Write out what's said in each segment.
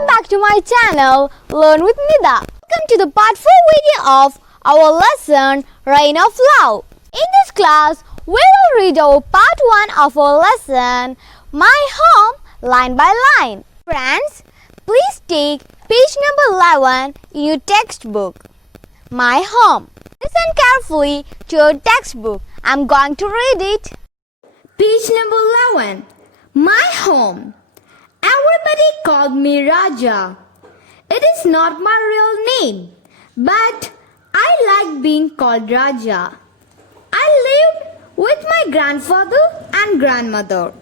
Welcome back to my channel, Learn with Nida. Welcome to the part 4 video of our lesson, Reign of Love. In this class, we will read our part 1 of our lesson, My Home, line by line. Friends, please take page number 11 in your textbook. My Home. Listen carefully to your textbook. I'm going to read it. Page number 11. My home. Everybody called me Raja. It is not my real name, but I like being called Raja. I lived with my grandfather and grandmother.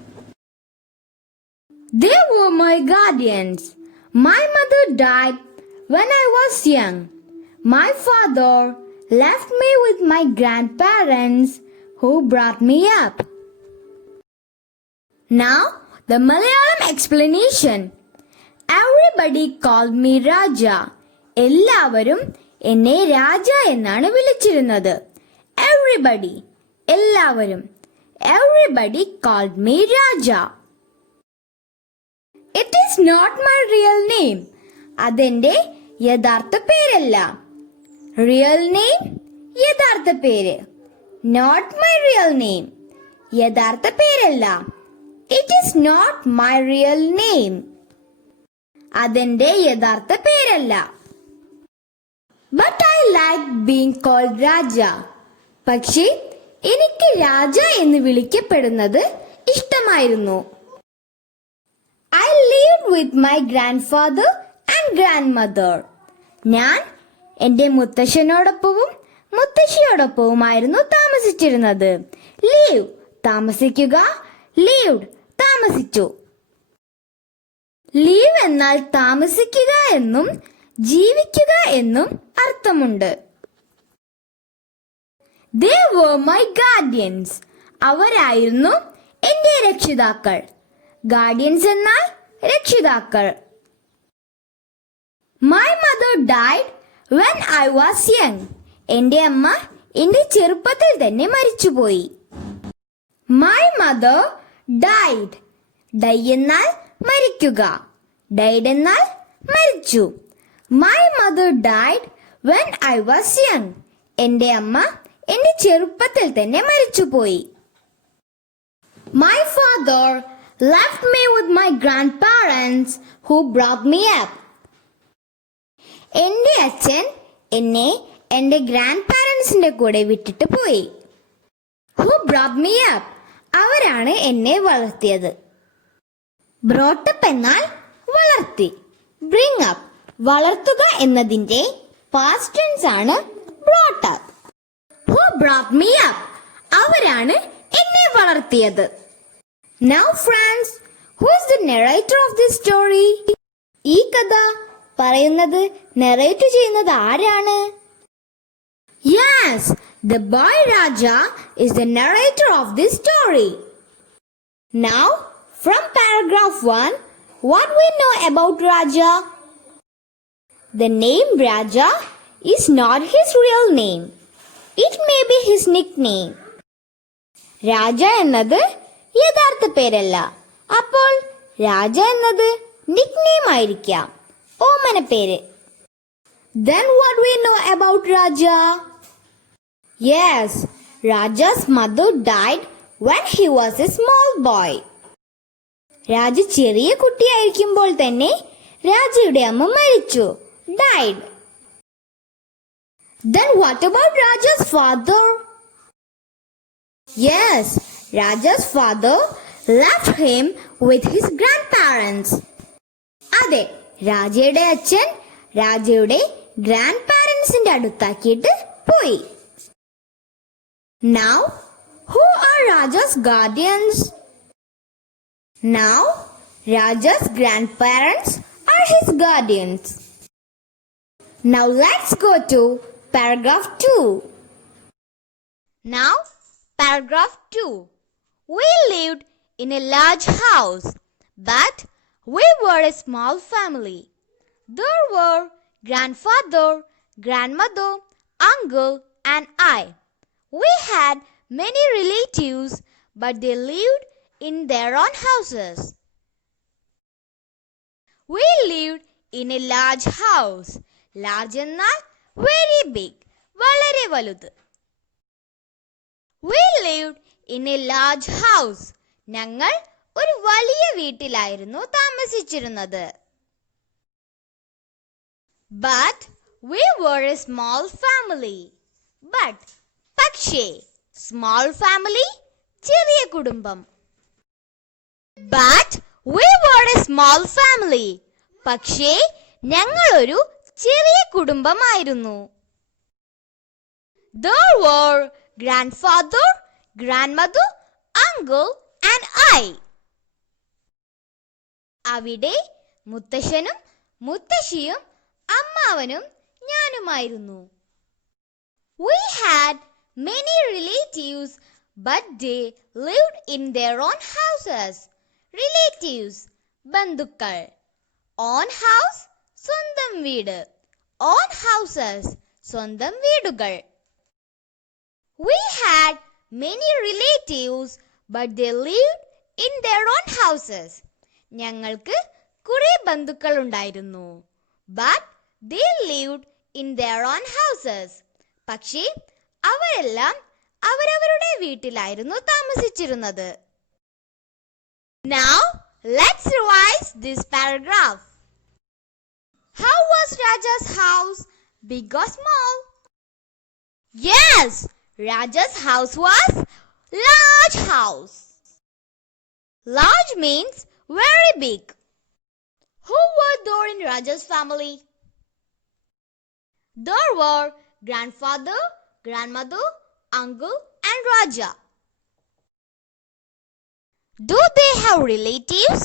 They were my guardians. My mother died when I was young. My father left me with my grandparents who brought me up. Now, the Malayalam explanation. Everybody called me Raja. എല്ലാവരും എന്നെ രാജ എന്നാണ് വിളിച്ചിരുന്നത്. Everybody, എല്ലാവരും. Everybody called me Raja. It is not my real name. അതെന്റെ യഥാർത്ഥ പേരല്ല. Real name, യഥാർത്ഥ പേര്. Not my real name. യഥാർത്ഥ പേരല്ല. It is not my real name. അതെന്റെ യഥാർത്ഥ പേരല്ല. But I like being called Raja. പക്ഷേ എനിക്ക് രാജ എന്ന് വിളിക്കപ്പെടുന്നത് ഇഷ്ടമായിരുന്നു. I lived with my grandfather and grandmother. ഞാൻ എൻ്റെ മുത്തശ്ശനോടൊപ്പവും മുത്തശ്ശിയോടൊപ്പവുമായിരുന്നു താമസിച്ചിരുന്നത്. Live, താമസിക്കുക. Lived, താമസിച്ചു. ലീവ് എന്നാൽ താമസിക്കുക എന്നും ജീവിക്കുക എന്നും അർത്ഥമുണ്ട്. They were my guardians. അവരായിരുന്നു എൻ്റെ രക്ഷിതാക്കൾ. ഗാർഡിയൻസ് എന്നാൽ രക്ഷിതാക്കൾ. My mother died when I was young. എൻ്റെ അമ്മ എൻ്റെ ചെറുപ്പത്തിൽ തന്നെ മരിച്ചുപോയി. My mother died. Die എന്നാൽ മരിക്കുക. Died എന്നാൽ മരിച്ചു. My mother died when I was young. എൻ്റെ അമ്മ എൻ്റെ ചെറുപ്പത്തിൽ തന്നെ മരിച്ചുപോയി. My father left me with my grandparents who brought me up. എൻ്റെ അച്ഛൻ എന്നെ എൻ്റെ ഗ്രാൻഡ് പാരൻസിന്റെ കൂടെ വിട്ടിട്ട് പോയി. Who brought me up? അവരാണ് എന്നെ വളർത്തിയത്. Brought up എന്നാൽ വളർത്തി. Bring up, വളർത്തുക എന്നതിന്റെ past tense ആണ് brought up. Who brought me up? അവരാണ് എന്നെ വളർത്തിയത്. Now friends, who is the narrator of this story? ഈ കഥ പറയുന്നത് narrate ചെയ്യുന്നത് ആരാണ്? Yes, the boy Raja is the narrator of this story. Now, from paragraph 1, what we know about Raja? The name Raja is not his real name. It may be his nickname. രാജ എന്നത് യഥാർത്ഥ പേരല്ല. അപ്പോൾ രാജ എന്നത് നിക്നെയിം ആയിരിക്കാം, ഓമന പേര്. Then what we know about Raja? Yes, Raja's mother died when he was a small boy. രാജ ചെറിയ കുട്ടിയായിരിക്കുമ്പോൾ തന്നെ രാജയുടെ അമ്മ മരിച്ചു. Died. Then what about Raja's father? Yes, Raja's father left him with his grandparents. അതെ, രാജയുടെ അച്ഛൻ രാജയുടെ ഗ്രാൻഡ് പാരൻസിന്റെ അടുത്താക്കിയിട്ട് പോയി. Now, who are Raja's guardians? Now, Raja's grandparents are his guardians. Now let's go to paragraph 2. Now, paragraph 2. We lived in a large house, but we were a small family. There were grandfather, grandmother, uncle, and I. We had many relatives, but they lived in their own houses. We lived in a large house. Large എന്നാൽ very big, വളരെ വലുത്. We lived in a large house. ഞങ്ങൾ ഒരു വലിയ വീട്ടിലായിരുന്നു താമസിച്ചിരുന്നത്. But we were a small family. But പക്ഷേ small family ചെറിയ കുടുംബം. But we were a small family. പക്ഷേ ഞങ്ങൾ ഒരു ചെറിയ കുടുംബമായിരുന്നു. There were grandfather, grandmother, uncle and I. അവിടെ മുത്തശ്ശനും മുത്തശ്ശിയും അമ്മാവനും ഞാനുമായിരുന്നു. We had many relatives, but they lived in their own houses. Relatives, ബന്ധുക്കൾ. On house, സ്വന്തം വീട്. On houses, സ്വന്തം വീടുകൾ. We had many relatives, but they lived in their own houses. ഞങ്ങൾക്ക് കുറെ ബന്ധുക്കൾ ഉണ്ടായിരുന്നു. But they lived in their own houses. പക്ഷേ അവരെല്ലാം അവരവരുടെ വീട്ടിലായിരുന്നു താമസിച്ചിരുന്നത്. Now let's revise this paragraph. How was Raja's house? Big or small? Yes, Raja's house was large house. Large means very big. Who were there in Raja's family? There were grandfather, grandmother, uncle and Raja. Do they have relatives?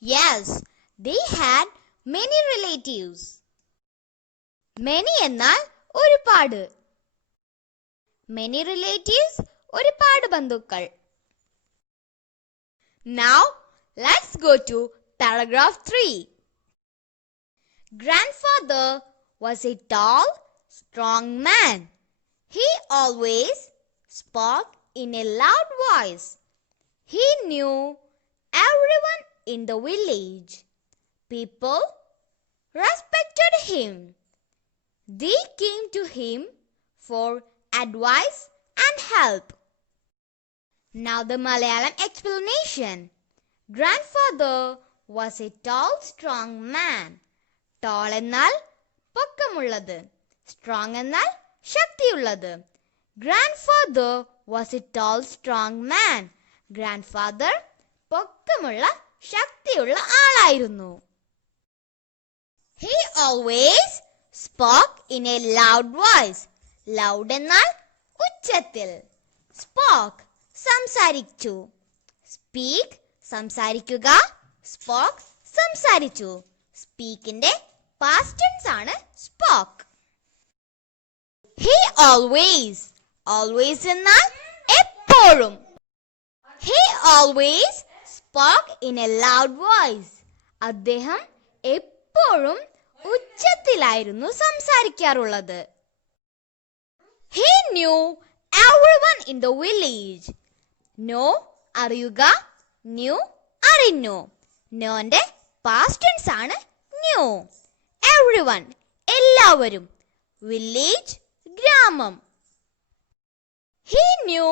Yes, they had many relatives. Many എന്നാൽ ഒരുപാട്. Many relatives, ഒരുപാട് ബന്ധുക്കൾ. Now let's go to paragraph 3. Grandfather was a tall, strong man. He always spoke in a loud voice. He knew everyone in the village. People respected him. They came to him for advice and help. Now the Malayalam explanation. Grandfather was a tall, strong man. Tall എന്നാൽ പൊക്കമുള്ളത്. Strong എന്നാൽ ശക്തിയുള്ളത്. Grandfather was a tall, strong man. Grandfather പൊക്കമുള്ള ശക്തിയുള്ള ആളായിരുന്നു. He always spoke in a loud voice. Loud എന്നാൽ ഉച്ചത്തിൽ. Spoke സംസാരിച്ചു. Speak സംസാരിക്കുക. Spoke സംസാരിച്ചു. Speakന്റെ past tense ആണ് spoke. He always എന്നാൽ എപ്പോഴും. He always spoke in a loud voice. അദ്ദേഹം എപ്പോഴും ഉച്ചത്തിലായിരുന്നു സംസാരിക്കാറുള്ളത്. He knew everyone in the village. Know അറിയുക. Knew അറിഞ്ഞു. Knowന്റെ past tense ആണ് knew. Everyone എല്ലാവരും. Village ഗ്രാമം. He knew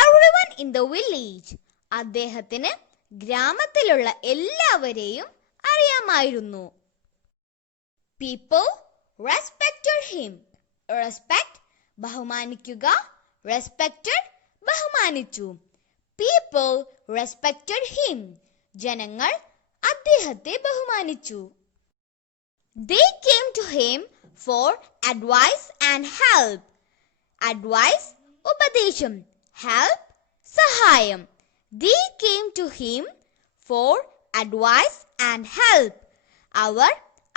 everyone in the village. അദ്ദേഹത്തിന് ഗ്രാമത്തിലുള്ള എല്ലാവരെയും അറിയാമായിരുന്നു. People respected him. Respect ബഹുമാനിക്കുക. Respected ബഹുമാനിച്ചു. People respected him. ജനങ്ങൾ അദ്ദേഹത്തെ ബഹുമാനിച്ചു. They came to him for advice and help. Advice ഉപദേശം. Help സഹായം. They came to him for advice and help. അവർ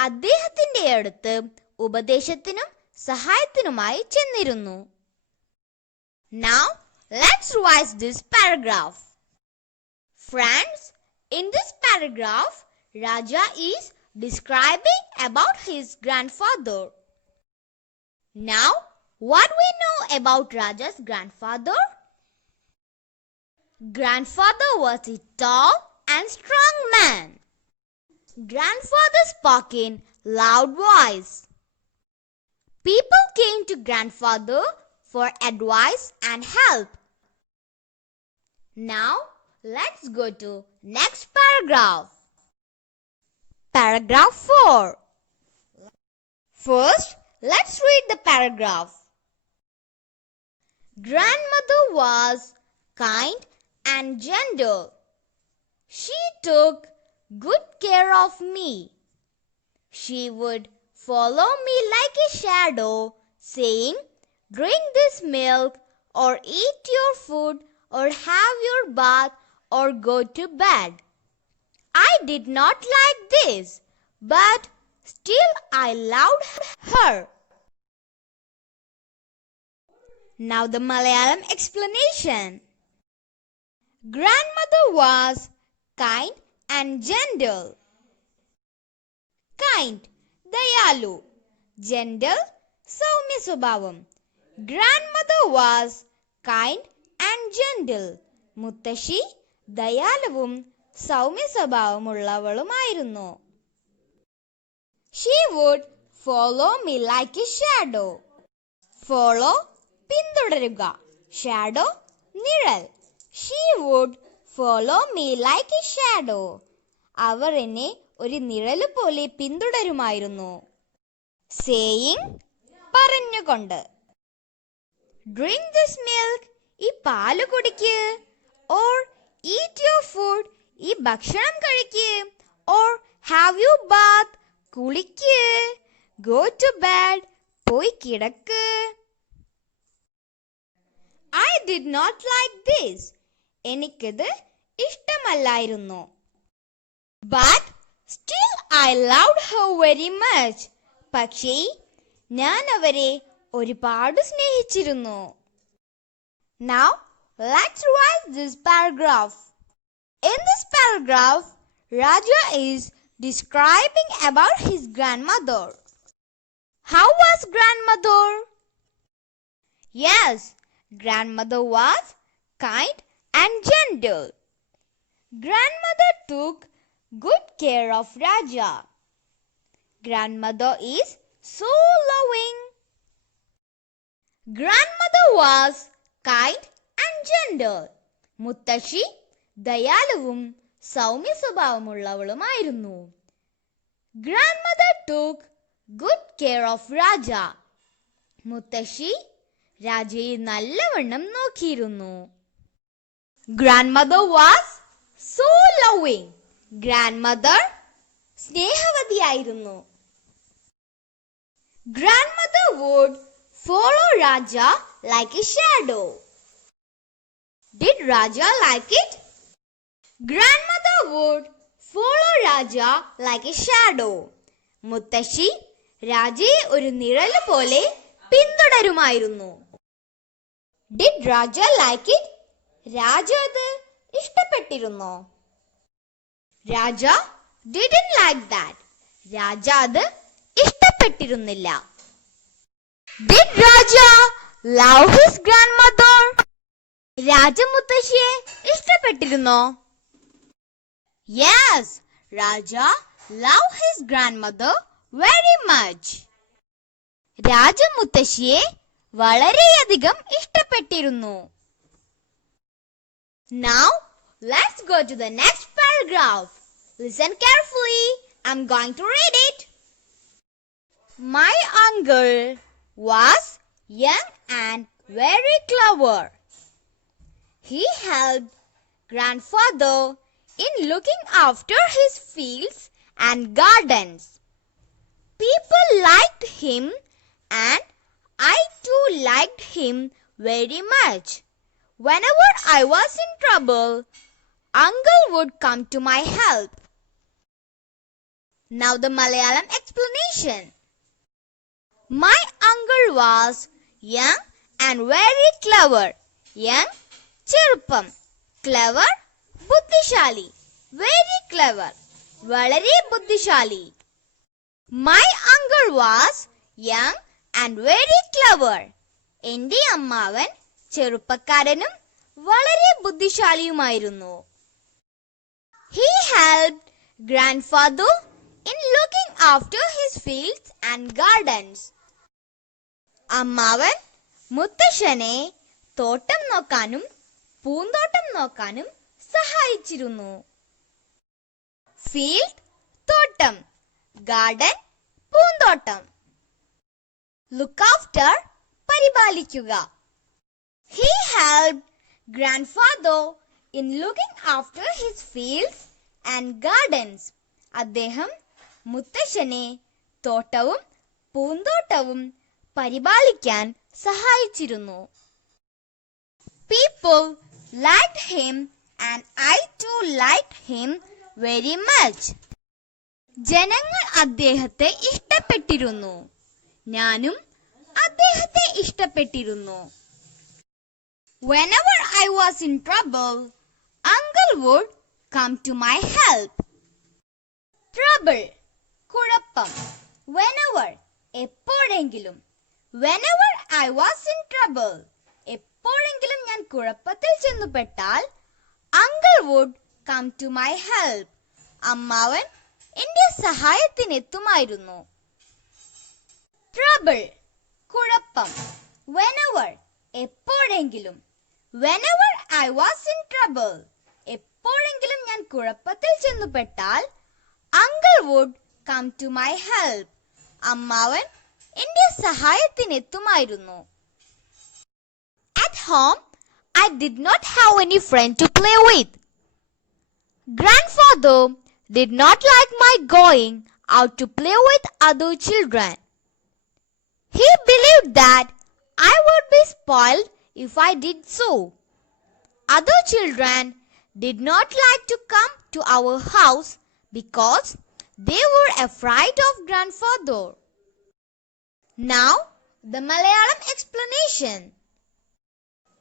അദ്ദേഹത്തിന്റെ അടുത്ത് ഉപദേശത്തിനും സഹായത്തിനുമായി ചെന്നിരുന്നു. Now let's revise this paragraph. Friends, in this paragraph, Raja is describing about his grandfather. Now, what we know about Raja's grandfather? Grandfather was a tall and strong man. Grandfather spoke in loud voice. People came to grandfather for advice and help. Now let's go to next paragraph. Paragraph 4. First, let's read the paragraph. Grandmother was kind and gentle. She took good care of me. She would follow me like a shadow, saying, "Drink this milk, or eat your food, or have your bath, or go to bed." I did not like this, but still I loved her. Now the Malayalam explanation. Grandmother was kind and gentle. Kind, Dayalu. Gentle, Saumya Swabhavam. Grandmother was kind and gentle. Muttashi, Dayalavum, Saumya Swabhavamullavളുമായിരുന്നു. She would follow me like a shadow. Follow, പിന്തുടരുക. Shadow, നിഴൽ. She would follow me like a shadow. അവർ എന്നെ ഒരു നിഴല് പോലെ പിന്തുടരുമായിരുന്നു. Saying, പറഞ്ഞുകൊണ്ട്. Drink this milk, ഈ പാല് കുടിക്ക്. Or eat your food, ഈ ഭക്ഷണം കഴിക്ക്. Or have your bath, കുളിക്ക്. Go to bed, പോയി കിടക്ക്. I did not like this. എനിക്കിത് ഇഷ്ടമല്ലായിരുന്നു. But still I loved her very much. പക്ഷേ ഞാൻ അവരെ ഒരുപാട് സ്നേഹിച്ചിരുന്നു. Now let's revise this paragraph. In this paragraph, Raja is describing about his grandmother. How was grandmother? Yes, grandmother was kind and gentle. Grandmother took good care of Raja. Grandmother is so loving. Grandmother was kind and gentle. മുത്തശ്ശി ദയാലുവും സൗമ്യ സ്വഭാവമുള്ളവളുമായിരുന്നു. Grandmother took good care of Raja. മുത്തശ്ശി രാജയെ നല്ലവണ്ണം നോക്കിയിരുന്നു. Grandmother was so loving. Grandmother സ്നേഹവതിയായിരുന്നു. Grandmother would follow Raja like a shadow. Did Raja like it? Grandmother would follow Raja like a shadow. മുത്തശ്ശി രാജയെ ഒരു നിഴല് പോലെ പിന്തുടരുമായിരുന്നു. Did Raja like it? രാജ അത് ഇഷ്ടപ്പെട്ടിരുന്നോ? Raja didn't like that. രാജ അത് ഇഷ്ടപ്പെട്ടിരുന്നില്ല. Did Raja love his grandmother? രാജ മുത്തശ്ശിയെ ഇഷ്ടപ്പെട്ടിരുന്നോ? Yes, Raja loved his grandmother very much. രാജ മുത്തശ്ശിയെ വളരെയധികം ഇഷ്ടപ്പെട്ടിരുന്നു. Now let's go to the next paragraph. Listen carefully. I'm going to read it. My uncle was young and very clever. He helped grandfather in looking after his fields and gardens. People liked him and I too liked him very much. Whenever I was in trouble, uncle would come to my help. Now the Malayalam explanation. My uncle was young and very clever. Young, ചെറുപ്പം. Clever, ബുദ്ധിശാലി. Very clever, വളരെ ബുദ്ധിശാലി. My uncle was young and very clever. എൻ്റെ അമ്മാവൻ ചെറുപ്പക്കാരനും വളരെ ബുദ്ധിശാലിയുമായിരുന്നു. He helped grandfather in looking after his fields and gardens. അമ്മാവൻ മുത്തശ്ശനെ തോട്ടം നോക്കാനും പൂന്തോട്ടം നോക്കാനും സഹായിച്ചിരുന്നു. ഫീൽഡ് തോട്ടം, ഗാർഡൻ പൂന്തോട്ടം. ലുക്ക് ആഫ്റ്റർ പരിപാലിക്കുക. He helped grandfather in looking after his fields and gardens. അദ്ദേഹം മുത്തശ്ശനെ തോട്ടവും പൂന്തോട്ടവും പരിപാലിക്കാൻ സഹായിച്ചിരുന്നു. People liked him and I too liked him very much. ജനങ്ങൾ അദ്ദേഹത്തെ ഇഷ്ടപ്പെട്ടിരുന്നു. ഞാനും അദ്ദേഹത്തെ ഇഷ്ടപ്പെട്ടിരുന്നു. Whenever I was in trouble, Uncle would come to my help. Trouble, കുഴപ്പം. Whenever, എപ്പോഴെങ്കിലും. Whenever I was in trouble, എപ്പോഴെങ്കിലും ഞാൻ കുഴപ്പത്തിൽ ചെന്നുപെട്ടാൽ Uncle would come to my help. അമ്മാവൻ എന്റെ സഹായത്തിനെത്തുമായിരുന്നു. Trouble, കുഴപ്പം. Whenever, എപ്പോഴെങ്കിലും. Whenever I was in trouble, എപ്പോഴെങ്കിലും ഞാൻ കുഴപ്പത്തിൽ ചെന്നുപെട്ടാൽ Uncle would come to my help. അമ്മാവൻ എന്റെ സഹായത്തിനെത്തുമായിരുന്നു. At home, I did not have any friend to play with. Grandfather did not like my going out to play with other children. He believed that I would be spoiled if I did so. Other children did not like to come to our house because they were afraid of grandfather. Now, the Malayalam explanation.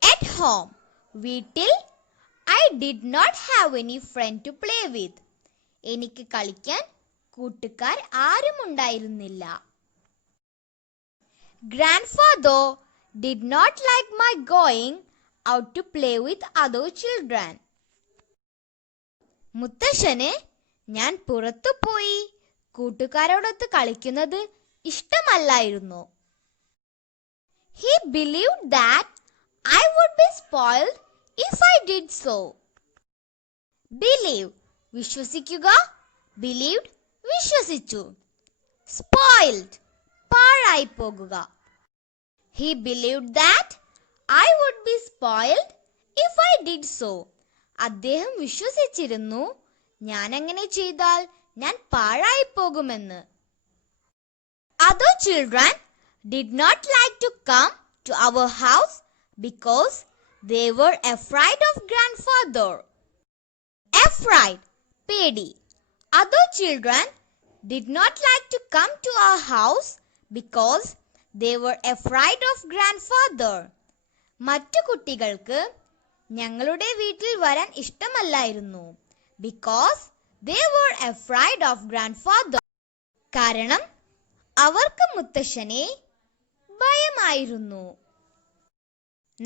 At home, വീട്ടിൽ I did not have any friend to play with. എനിക്ക് കളിക്കാൻ കൂട്ടുകാർ ആരും ഉണ്ടായിരുന്നില്ല. Grandfather did not like my going out to play with other children. മുത്തശ്ശന് ഞാൻ പുറത്തു പോയി കൂട്ടുകാരോടൊത്ത് കളിക്കുന്നത് ഇഷ്ടമല്ലായിരുന്നു. He believed that I would be spoiled if I did so. Believe, വിശ്വസിക്കുക. Believed, വിശ്വസിച്ചു. Spoiled, പാഴായി പോകുക. He believed that I would be spoiled if I did so. അദ്ദേഹം വിശ്വസിച്ചിരുന്നു ഞാൻ അങ്ങനെ ചെയ്താൽ ഞാൻ പാഴായി പോകുമെന്ന്. Other children did not like to come to our house because they were afraid of grandfather. Afraid, പേടി. Other children did not like to come to our house because they were afraid of grandfather. മറ്റു കുട്ടികൾക്ക് ഞങ്ങളുടെ വീട്ടിൽ വരാൻ ഇഷ്ടമല്ലായിരുന്നു. Because they were afraid of grandfather. കാരണം അവർക്ക് മുത്തശ്ശനെ ഭയമായിരുന്നു.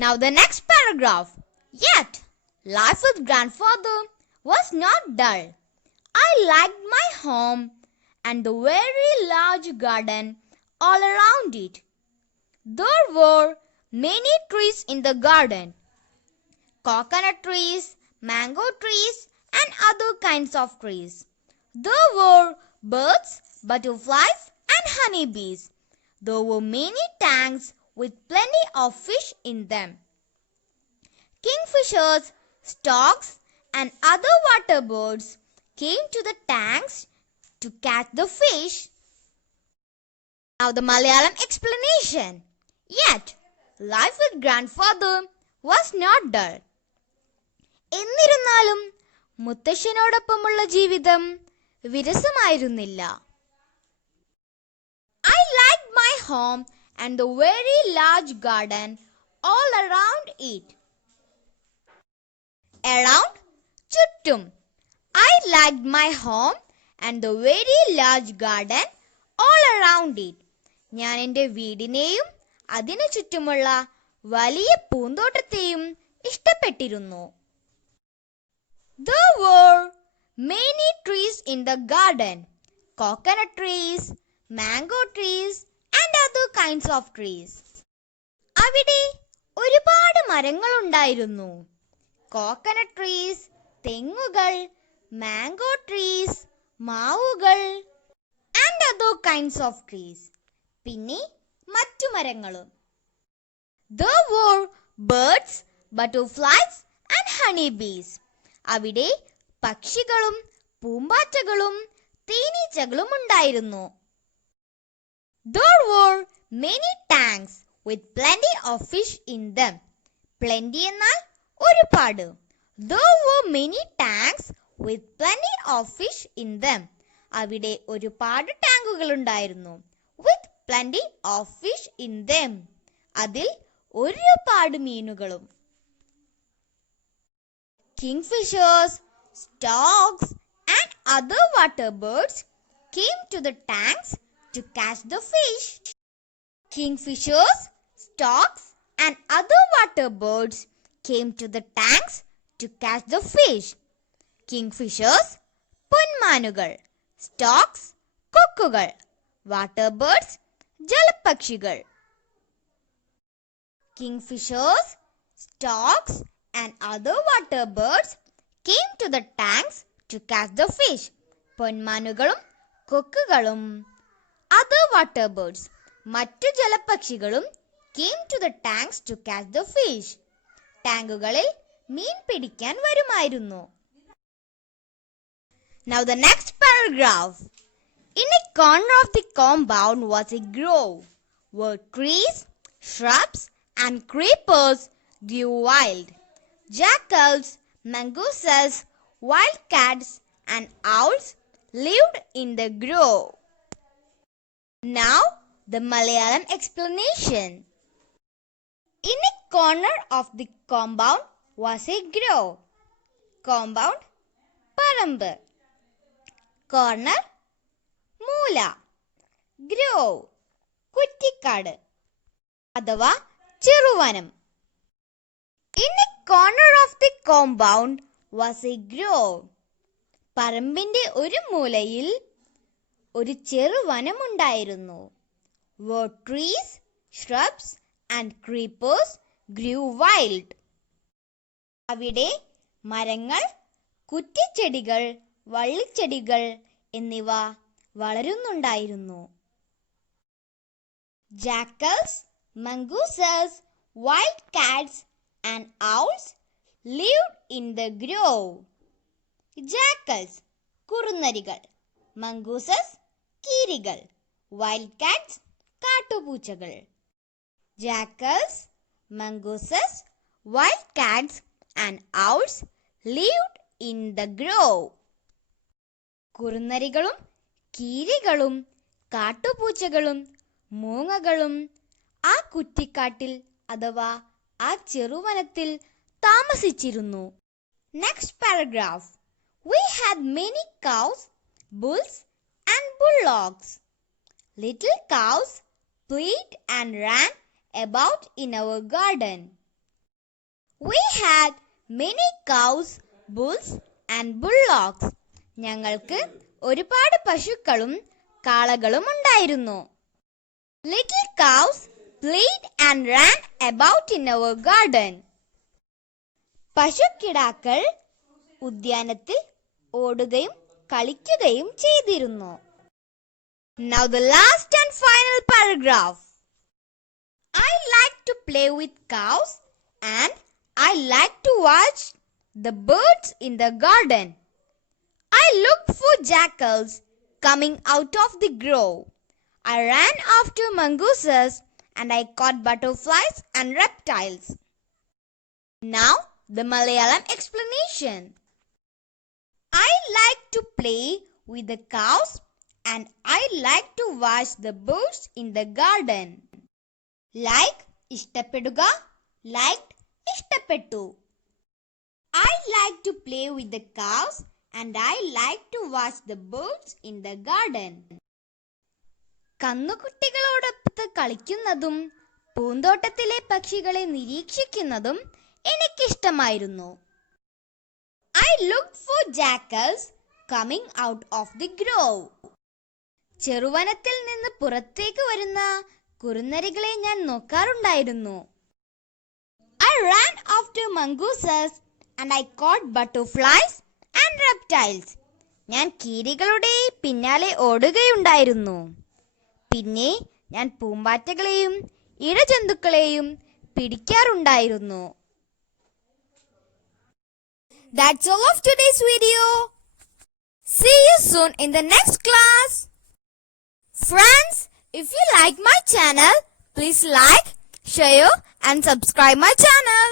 Now the next paragraph. Yet, life with grandfather was not dull. I liked my home and the very large garden all around it. There were many trees in the garden. Coconut trees, mango trees, and other kinds of trees. There were birds, butterflies, and honeybees. There were many tanks with plenty of fish in them. Kingfishers, storks, and other water birds came to the tanks to catch the fish. Now the Malayalam explanation. Yet, life with grandfather was not dull. എന്നിരുന്നാലും മുത്തശ്ശനോടൊപ്പമുള്ള ജീവിതം വിരസമായിരുന്നില്ല. I liked my home and the very large garden all around it. Around, ചുറ്റും. I liked my home and the very large garden all around it. ഞാൻ എൻ്റെ വീടിനെയും അതിനു ചുറ്റുമുള്ള വലിയ പൂന്തോട്ടത്തെയും ഇഷ്ടപ്പെട്ടിരുന്നു. There were many trees in the garden. Coconut trees, mango trees and other kinds of trees. അവിടെ ഒരുപാട് മരങ്ങൾ ഉണ്ടായിരുന്നു. കോക്കനട്ട് ട്രീസ്, തെങ്ങുകൾ, മാംഗോ ട്രീസ്, മാവുകൾ and other kinds of trees. പിന്നെ മറ്റു മരങ്ങളും. There were birds, butterflies and honeybees. അവിടെ പക്ഷികളും പൂമ്പാറ്റകളും തേനീച്ചകളും ഉണ്ടായിരുന്നു. There were many tanks with plenty of fish in them. Plenty എന്നാൽ ഒരുപാട്. There were many tanks with plenty of fish in them. അവിടെ ഒരുപാട് ടാങ്കുകൾ ഉണ്ടായിരുന്നു. With plenty of fish in them. അതിൽ ഒരുപാട് മീനുകളും. Kingfishers, storks and other water birds came to the tanks to catch the fish. Kingfishers, storks and other water birds came to the tanks to catch the fish. Kingfishers, പൊന്മാനുകൾ, storks, കൊക്കുകൾ, water birds, ജലപക്ഷികൾ. Kingfishers, storks and other water birds came to the tanks to catch the fish. പൊന്മാനുകളും കൊക്കുകളും other water birds മറ്റു ജലപക്ഷികളും came to the tanks to catch the fish. ടാങ്കുകളിൽ മീൻ പിടിക്കാൻ വരുമായിരുന്നു. Now the next paragraph. In a corner of the compound was a grove where trees, shrubs and creepers grew wild. Jackals, mongooses, wildcats and owls lived in the grove. Now the Malayalam explanation. In a corner of the compound was a grove. Compound, പറമ്പ്. Corner, മൂല. Grove, കുറ്റിക്കാട് അഥവാ ചെറുവനം. In a corner of the compound was a grove. പറമ്പിന്റെ ഒരു മൂലയിൽ ഒരു ചെറുവനമുണ്ടായിരുന്നു. Where trees, shrubs and creepers grew wild. അവിടെ മരങ്ങൾ, കുറ്റിച്ചെടികൾ, വള്ളിച്ചെടികൾ എന്നിവ വളരുന്നുണ്ടായിരുന്നു. Jackals, mongooses, wildcats and owls lived in the grove. Jackals, കുറുനരികൾ, mongooses, കീരികൾ, wildcats, കാട്ടുപൂച്ചകൾ. Jackals, mongooses, wildcats and owls lived in the grove. കുറുനരികളും കീരികളും കാട്ടുപൂച്ചകളും മൂങ്ങകളും ആ കുറ്റിക്കാട്ടിൽ അഥവാ ആ ചെറുവനത്തിൽ താമസിച്ചിരുന്നു. Next paragraph. We had many cows, bulls and bullocks. Little cows played and ran about in our garden. We had many cows, bulls and bullocks. ഞങ്ങൾക്ക് ഒരുപാട് പശുക്കളും കാളകളും ഉണ്ടായിരുന്നു. Little cows played and ran about in our garden. പശുക്കിടാക്കൾ ഉദ്യാനത്തിൽ ഓടുകയും കളിക്കുകയും ചെയ്തിരുന്നു. Now the last and final paragraph. I like to play with cows and I like to watch the birds in the garden. I looked for jackals coming out of the grove. I ran after mongooses and I caught butterflies and reptiles. Now the Malayalam explanation. I like to play with the cows and I like to watch the birds in the garden. Like ഇഷ്ടപ്പെടുക, liked ഇഷ്ടപ്പെട്ടു. I like to play with the cows and I like to watch the birds in the garden. കന്നുകുട്ടികളോടൊത്ത് കളിക്കുന്നതും പൂന്തോട്ടത്തിലെ പക്ഷികളെ നിരീക്ഷിക്കുന്നതും എനിക്കിഷ്ടമായിരുന്നു. I looked for jackals coming out of the grove. ചെറുവനത്തിൽ നിന്ന് പുറത്തേക്ക് വരുന്ന കുറുനരികളെ ഞാൻ നോക്കാറുണ്ടായിരുന്നു. I ran after mongooses and I caught butterflies and reptiles. ഞാൻ കീരികളുടെ പിന്നാലെ ഓടുകയുണ്ടായിരുന്നു. പിന്നെ ഞാൻ പൂമ്പാറ്റകളെയും ഇഴജന്തുക്കളെയും പിടിക്കാറുണ്ടായിരുന്നു. That's all of today's video. See you soon in the next class. Friends, if you like my channel, please like, share and subscribe my channel.